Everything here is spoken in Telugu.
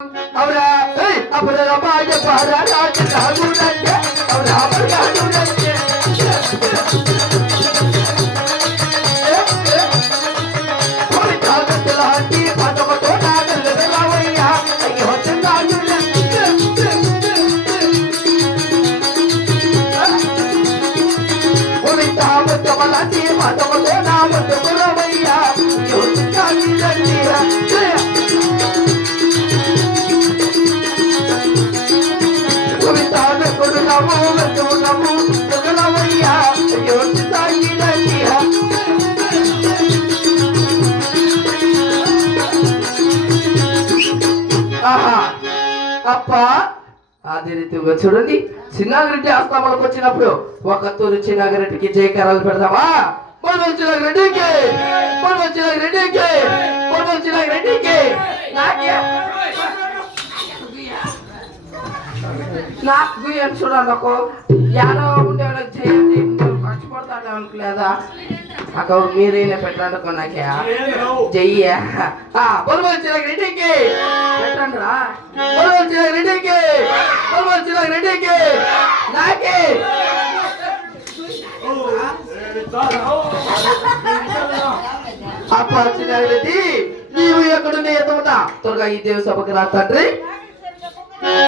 అవునా అప్పుడు రమాయ పారాజు రాజునంటే అవునా అమర్గాడునంటే లాంటి పదమతో నాగలు రావయ్యా అయ్యో లాంటి పదమతో నామతో రావయ్యా అప్ప అదే రీతిగా చూడండి చిన్నాగిరెడ్డి ఆస్థానాలకు వచ్చినప్పుడు ఒక తూరు చిన్నాగిరెడ్డికి జయకారాలు పెడదామా బొల్బొల్ చిన్నాగిరెడ్డికి బొల్బొల్ చిన్నాగిరెడ్డికి బొల్బొల్ చిన్నాగిరెడ్డికి నాకు ఏం చూడాలి నాకు యాడో ఉండేవాళ్ళకి చేయండి మర్చిపోతాను వాళ్ళకి లేదా అక్క మీరైనా పెట్టాలనుకో నాకే చెయ్య బొల్బొల్ చిన్నాగిరెడ్డికి పెట్టండి రా బొల్బొల్ చిన్నాగిరెడ్డికి బొల్బొల్ చిన్నాగిరెడ్డికి నాకే అప్ప చిన్నాగిరెడ్డి నీవు ఎక్కడున్నా ఎదుగుతా త్వరగా ఈ దేవ సభకు రా తండ్రి